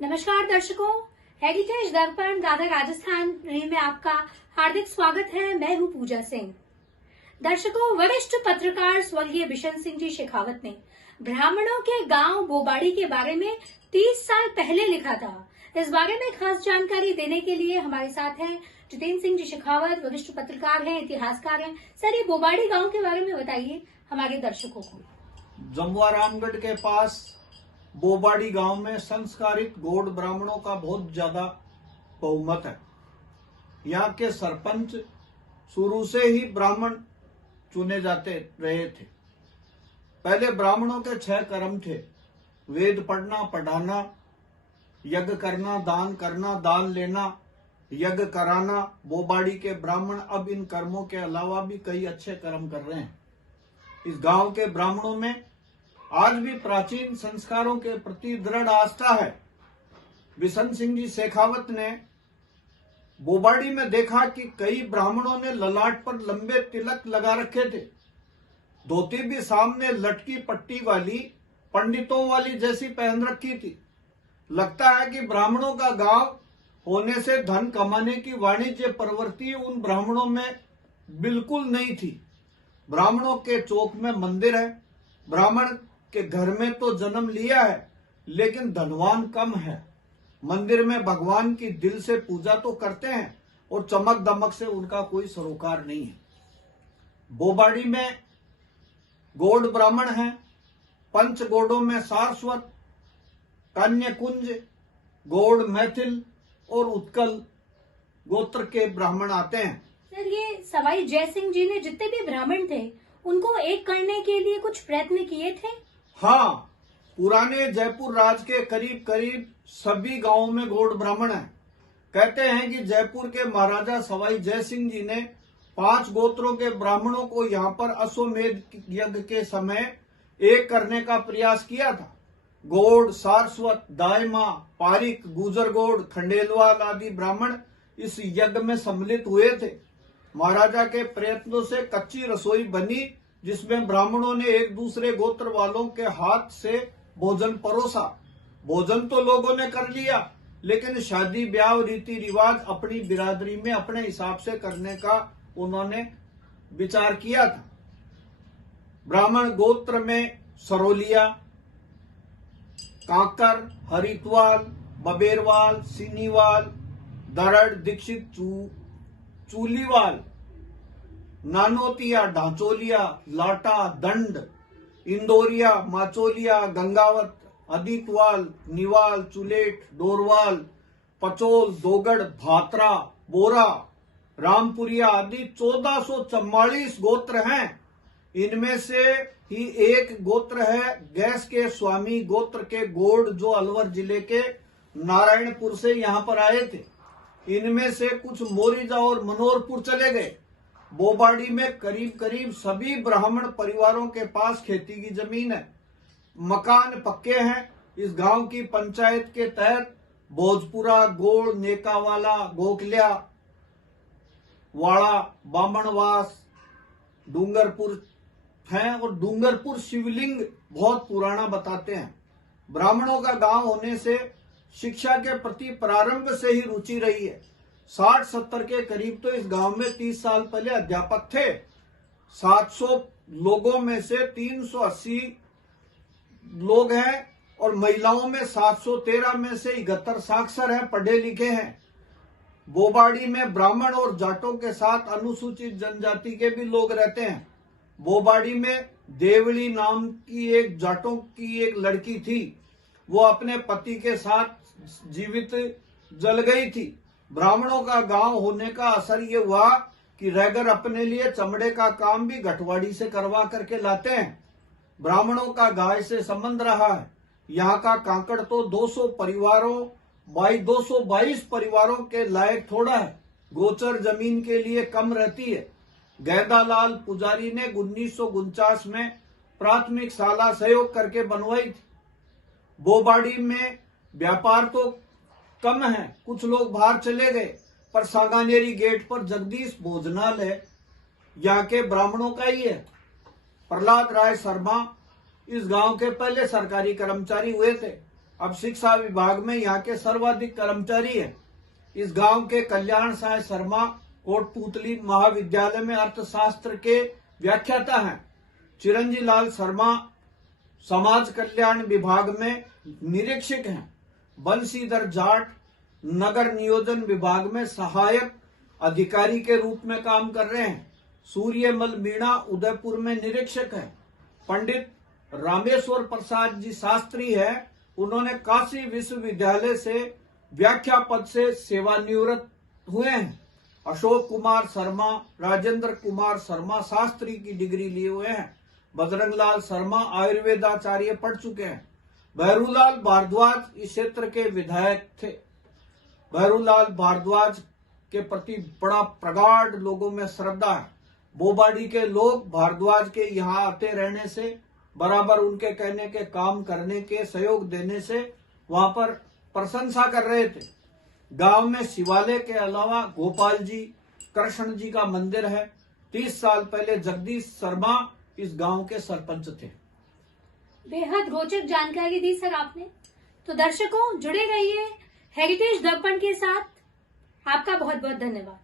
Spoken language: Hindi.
नमस्कार दर्शकों, हेरिटेज दर्पण दादर राजस्थान में आपका हार्दिक स्वागत है। मैं हूं पूजा सिंह। दर्शकों, वरिष्ठ पत्रकार स्वर्गीय बिशन सिंह जी शेखावत ने ब्राह्मणों के गांव बोबाड़ी के बारे में 30 साल पहले लिखा था। इस बारे में खास जानकारी देने के लिए हमारे साथ हैं जितेंद्र सिंह जी शेखावत, वरिष्ठ पत्रकार हैं, इतिहासकार हैं। सर, ये बोबाड़ी गांव के बारे में बताइए हमारे दर्शकों को। जमुआ रामगढ़ के पास बोबाड़ी गांव में संस्कारित गौड़ ब्राह्मणों का बहुत ज्यादा बहुमत है। यहाँ के सरपंच शुरू से ही ब्राह्मण चुने जाते रहे थे। पहले ब्राह्मणों के 6 कर्म थे: वेद पढ़ना, पढ़ाना, यज्ञ करना, दान लेना, यज्ञ कराना। बोबाड़ी के ब्राह्मण अब इन कर्मों के अलावा भी कई अच्छे कर्म कर रहे हैं। इस गांव के ब्राह्मणों में आज भी प्राचीन संस्कारों के प्रति दृढ़ आस्था है। बिशन सिंह जी शेखावत ने बोबाड़ी में देखा कि कई ब्राह्मणों ने ललाट पर लंबे तिलक लगा रखे थे। धोती भी सामने लटकी पट्टी वाली, पंडितों वाली जैसी पहन रखी थी। लगता है कि ब्राह्मणों का गांव होने से धन कमाने की वाणिज्य प्रवृत्ति उन ब्राह्मणों में बिल्कुल नहीं थी। ब्राह्मणों के चौक में मंदिर है। ब्राह्मण के घर में तो जन्म लिया है, लेकिन धनवान कम है। मंदिर में भगवान की दिल से पूजा तो करते हैं और चमक दमक से उनका कोई सरोकार नहीं है। बोबाड़ी में गौड़ ब्राह्मण हैं। पंच गौड़ों में सारस्वत, कन्याकुंज, गौड़, मैथिल और उत्कल गोत्र के ब्राह्मण आते हैं। सर, ये सवाई जय सिंह जी ने जितने भी ब्राह्मण थे उनको एक करने के लिए कुछ प्रयत्न किए थे। हाँ, पुराने जयपुर राज के करीब करीब सभी गांवों में गौड़ ब्राह्मण हैं। कहते हैं कि जयपुर के महाराजा सवाई जय सिंह जी ने 5 गोत्रों के ब्राह्मणों को यहाँ पर अश्वमेध यज्ञ के समय एक करने का प्रयास किया था। गौड़, सारस्वत, दायमा, पारिक, गुजर गौड़, खंडेलवाल आदि ब्राह्मण इस यज्ञ में सम्मिलित हुए थे। महाराजा के प्रयत्नों से कच्ची रसोई बनी, जिसमें ब्राह्मणों ने एक दूसरे गोत्र वालों के हाथ से भोजन परोसा। भोजन तो लोगों ने कर लिया, लेकिन शादी ब्याह रीति रिवाज अपनी बिरादरी में अपने हिसाब से करने का उन्होंने विचार किया था। ब्राह्मण गोत्र में सरोलिया, कांकर, हरितवाल, बबेरवाल, सीनीवाल, दरड़, दीक्षित, चूलीवाल, नानोतिया, ढांचोलिया, लाटा, दंड, इंदौरिया, माचोलिया, गंगावत, अदितवाल, निवाल, चुलेट, डोरवाल, पचोल, दोगड़, भात्रा, बोरा, रामपुरिया आदि 1444 गोत्र हैं। इनमें से ही एक गोत्र है गैस के स्वामी गोत्र के गौड़, जो अलवर जिले के नारायणपुर से यहाँ पर आए थे। इनमें से कुछ मोरिजा और मनोरपुर चले गए। बोबाड़ी में करीब करीब सभी ब्राह्मण परिवारों के पास खेती की जमीन है। मकान पक्के हैं। इस गांव की पंचायत के तहत भोजपुरा, गोड़, नेकावाला, गोखलिया, वाड़ा, बामणवास, डूंगरपुर हैं और डूंगरपुर शिवलिंग बहुत पुराना बताते हैं। ब्राह्मणों का गांव होने से शिक्षा के प्रति प्रारंभ से ही रुचि रही है। 60-70 के करीब तो इस गांव में 30 साल पहले अध्यापक थे। 700 लोगों में से 380 लोग हैं और महिलाओं में 713 में से 71 साक्षर हैं, पढ़े लिखे हैं। बोबाड़ी में ब्राह्मण और जाटों के साथ अनुसूचित जनजाति के भी लोग रहते हैं। बोबाड़ी में देवली नाम की एक जाटों की एक लड़की थी। वो अपने पति के साथ जीवित जल गई थी। ब्राह्मणों का गांव होने का असर ये हुआ कि रैगर अपने लिए चमड़े का काम भी गठवाड़ी से करवा करके लाते हैं। ब्राह्मणों का गाय से संबंध रहा है। यहाँ का कांकड़ तो 222 परिवारों के लायक थोड़ा है। गोचर जमीन के लिए कम रहती है। गैदालाल पुजारी ने 1949 में प्राथमिक शाला सहयोग करके बनवाई थी। बोबाड़ी में व्यापार तो कम है, कुछ लोग बाहर चले गए, पर सांगानेरी गेट पर जगदीश भोजनालय यहाँ के ब्राह्मणों का ही है। प्रहलाद राय शर्मा इस गांव के पहले सरकारी कर्मचारी हुए थे। अब शिक्षा विभाग में यहाँ के सर्वाधिक कर्मचारी हैं। इस गांव के कल्याण साय शर्मा कोटपुतली महाविद्यालय में अर्थशास्त्र के व्याख्याता हैं। चिरंजी लाल शर्मा समाज कल्याण विभाग में निरीक्षक हैं। बंशीधर जाट नगर नियोजन विभाग में सहायक अधिकारी के रूप में काम कर रहे हैं। सूर्यमल मीणा उदयपुर में निरीक्षक है। पंडित रामेश्वर प्रसाद जी शास्त्री है, उन्होंने काशी विश्वविद्यालय से व्याख्या पद से सेवानिवृत्त हुए हैं। अशोक कुमार शर्मा राजेंद्र कुमार शर्मा शास्त्री की डिग्री लिए हुए हैं। बजरंगलाल शर्मा आयुर्वेदाचार्य पढ़ चुके हैं। भैरूलाल भारद्वाज इस क्षेत्र के विधायक थे। भैरूलाल भारद्वाज के प्रति बड़ा प्रगाढ़ लोगों में श्रद्धा है। बोबाडी के लोग भारद्वाज के यहाँ आते रहने से, बराबर उनके कहने के काम करने के, सहयोग देने से वहां पर प्रशंसा कर रहे थे। गांव में शिवालय के अलावा गोपाल जी, कृष्ण जी का मंदिर है। 30 साल पहले जगदीश शर्मा इस गांव के सरपंच थे। बेहद रोचक जानकारी दी सर आपने। तो दर्शकों, जुड़े रहिए हेरिटेज दर्पण के साथ। आपका बहुत बहुत धन्यवाद।